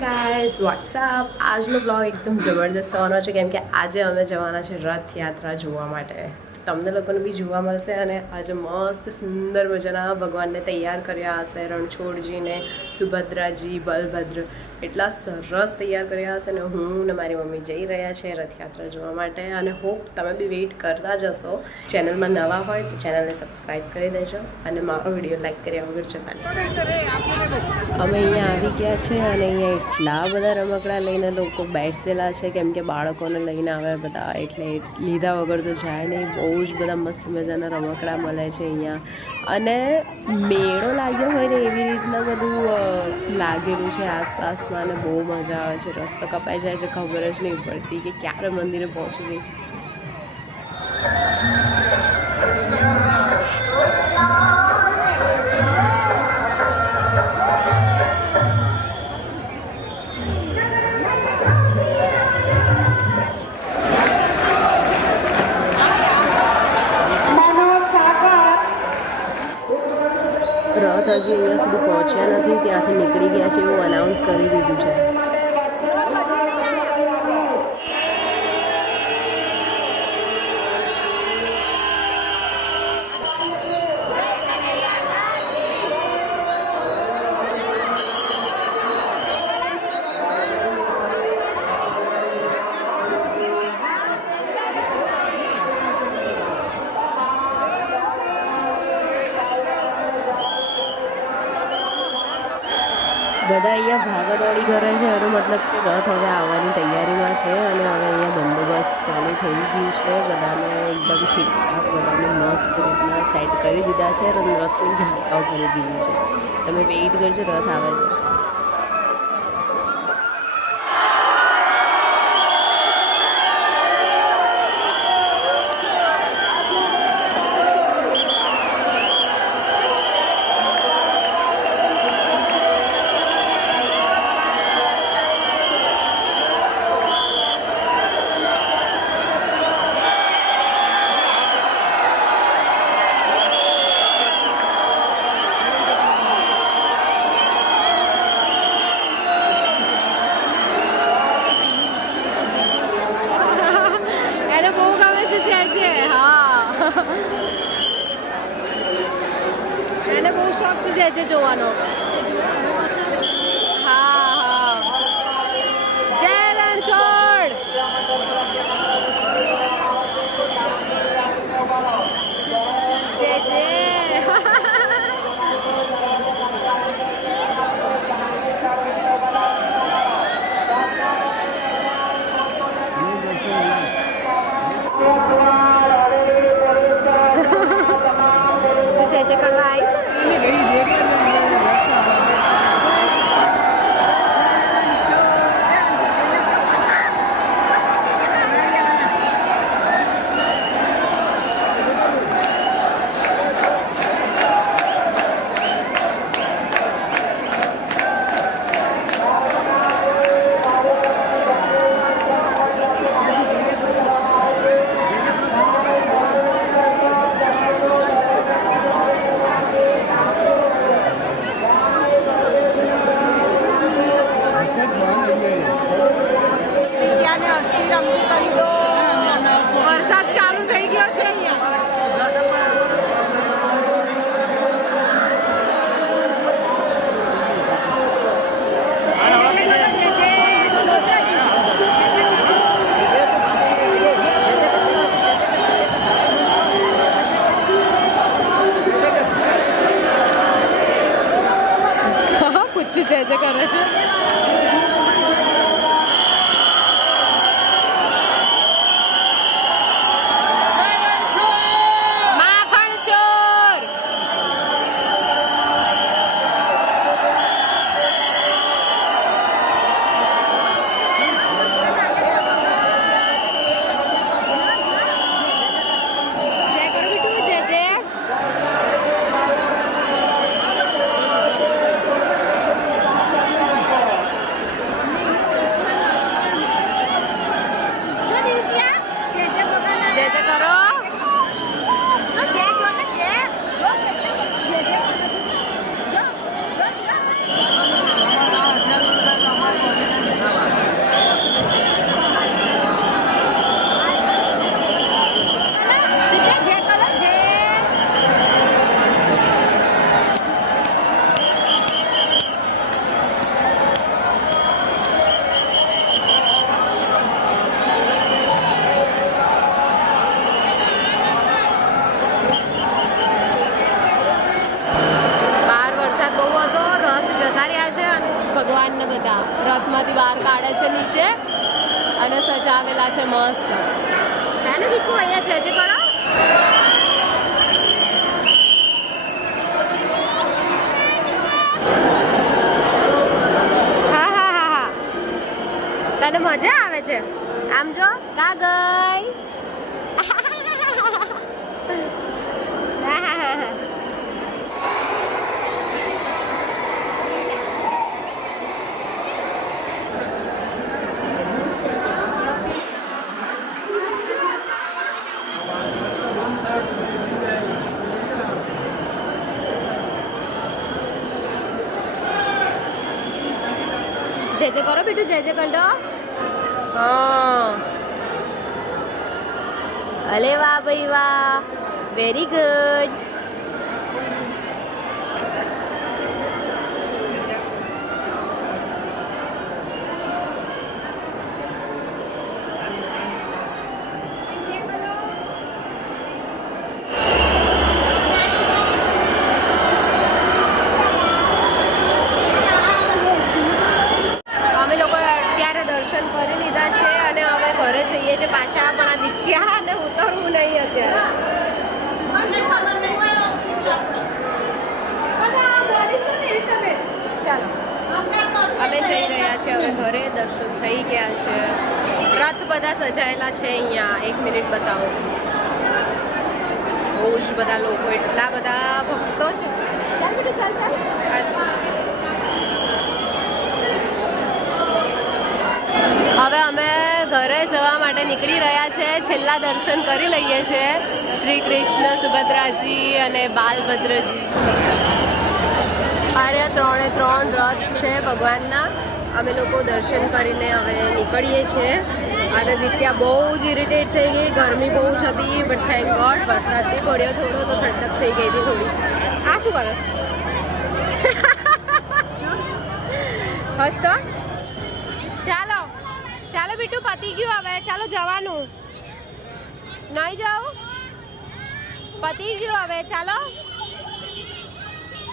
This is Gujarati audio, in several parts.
હાય ગાઈઝ વોટ્સઅપ આજનો બ્લોગ એકદમ જબરદસ્ત થવાનો છે કેમ કે આજે અમે જવાના છે રથયાત્રા જોવા માટે. તમને લોકોને બી જોવા મળશે અને આજે મસ્ત સુંદર મજાના ભગવાનને તૈયાર કર્યા હશે. રણછોડજીને, સુભદ્રાજી, બલભદ્ર એટલા સરસ તૈયાર કર્યા હશે ને હું ને મારી મમ્મી જઈ રહ્યા છે રથયાત્રા જોવા માટે અને હોપ તમે બી વેઇટ કરતા જ હશો. ચેનલમાં નવા હોય તો ચેનલને સબસ્ક્રાઈબ કરી દેજો અને મારો વિડીયો લાઈક કર્યા વગર જતા નહીં. અમે અહીંયા આવી ગયા છે અને અહીંયા એટલા બધા રમકડા લઈને લોકો બેસેલા છે કેમ કે બાળકોને લઈને આવે બધા એટલે લીધા વગર તો જાય નહીં. બહુ જ બધા મસ્ત મજાના રમકડા મળે છે અહીંયા અને મેળો લાગ્યો હોય ને એવી રીતના બધું લાગેલું છે આસપાસમાં અને બહુ મજા આવે છે. રસ્તો કપાઈ જાય છે ખબર જ નહીં પડતી કે ક્યારે મંદિરે પહોંચી જઈશ. રથ હજી અહીંયા સુધી પહોંચ્યા નથી, ત્યાંથી નીકળી ગયા છે એવું અનાઉન્સ કરી દીધું છે. બધા અહીંયા ભાગાદોડી કરે છે એનો મતલબ કે રથ હવે આવવાની તૈયારીમાં છે અને હવે અહીંયા બંદોબસ્ત ચાલુ થઈ ગયું છે. બધાને એકદમ ઠીકઠાક બધાને મસ્ત રીતના સેટ કરી દીધા છે અને રથની જગ્યાઓ કરી દીધી છે. તમે વેઇટ કરજો, રથ આવે છે. એને બહુ શોખ છે જે જોવાનો. હા હા, જય રણછોડ. જય જય. જય કરવા આવી છે. વરસાદ ચાલુ થઈ ગયો છે અહીંયા. પૂછ્યું છે જે કરે છે. ભગવાનને બધા રથમાંથી બહાર કાઢે છે નીચે અને સજાવેલા છે મસ્ત. હે ને દીકુ અહીંયા જજે કરો. હા હા હા હા તને મજા આવે છે આમ જો કા ગઈ. જય જય કરો બેટું જય જય કંડો. હા અલે વાહ ભાઈ વાહ વેરી ગુડ. દર્શન કરી લીધા છે અને હવે ઘરે જઈએ છીએ પાછા. પણ આ દિત્યા ને ઉતરવું નહીં અત્યારે. ચાલો અમે જઈ રહ્યા છીએ હવે ઘરે. દર્શન થઈ ગયા છે. રથ બધા સજાયેલા છે અહીંયા. 1 મિનિટ બતાવો. બહુ જ બધા લોકો, એટલા બધા ભક્તો છે. ચાલ બેટા ચાલ ચાલ. હવે અમે ઘરે જવા માટે નીકળી રહ્યા છે. છેલ્લા દર્શન કરી લઈએ છીએ. શ્રી કૃષ્ણ, સુભદ્રાજી અને બાલભદ્રજી. અરે 3 રથ છે ભગવાનના. અમે લોકો દર્શન કરીને હવે નીકળીએ છીએ. અને દિત્યા બહુ જ ઇરિટેટ થઈ ગઈ. ગરમી બહુ જ હતી બટ થેન્ક ગોડ વરસાદ બી પડ્યો થોડો તો ઠંડક થઈ ગઈ હતી થોડી. આ શું કરે હસતો. ચાલો ચાલો બીટુ પતી ગયું હવે. ચાલો જવાનું. નહીં જાઉં પતી ગયું હવે. ચાલો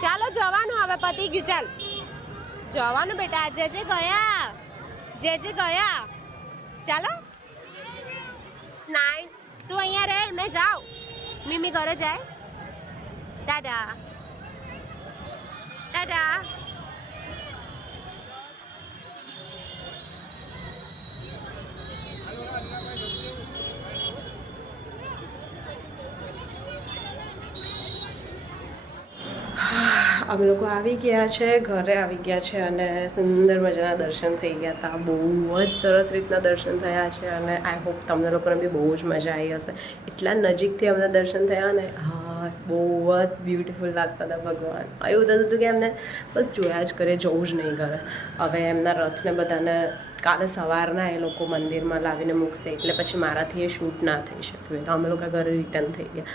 ચાલો જવાનું હવે. પતી ગયું. ચાલ જવાનું બેટા. જે ગયા જે ગયા. ચાલો નાઈ તું અહીંયા રહે મેં જાઉં. મીમી ઘરે જાય. દાદા દાદા. અમે લોકો આવી ગયા છે. ઘરે આવી ગયા છે અને સુંદર મજાના દર્શન થઈ ગયા હતા. બહુ જ સરસ રીતના દર્શન થયા છે અને આઈ હોપ તમને લોકોને બી બહુ જ મજા આવી હશે. એટલા નજીકથી અમને દર્શન થયા ને. હા બહુ જ બ્યુટિફુલ લાગતા હતા ભગવાન. એવું થતું હતું કે એમને બસ જોયા જ કરે, જવું જ નહીં કરે. હવે એમના રથને બધાને કાલે સવારના એ લોકો મંદિરમાં લાવીને મૂકશે એટલે પછી મારાથી એ શૂટ ના થઈ શક્યું. એટલે અમે લોકો ઘરે રિટર્ન થઈ ગયા.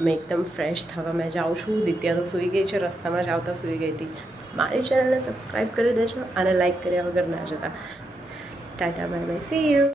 અમે એકદમ ફ્રેશ થવા મેં જાઉં છું. દિત્યા તો સૂઈ ગઈ છે. રસ્તામાં જ આવતા સૂઈ ગઈ હતી. મારી ચેનલને સબસ્ક્રાઈબ કરી દેજો અને લાઈક કર્યા વગર ના જતા. Tata bye bye see you.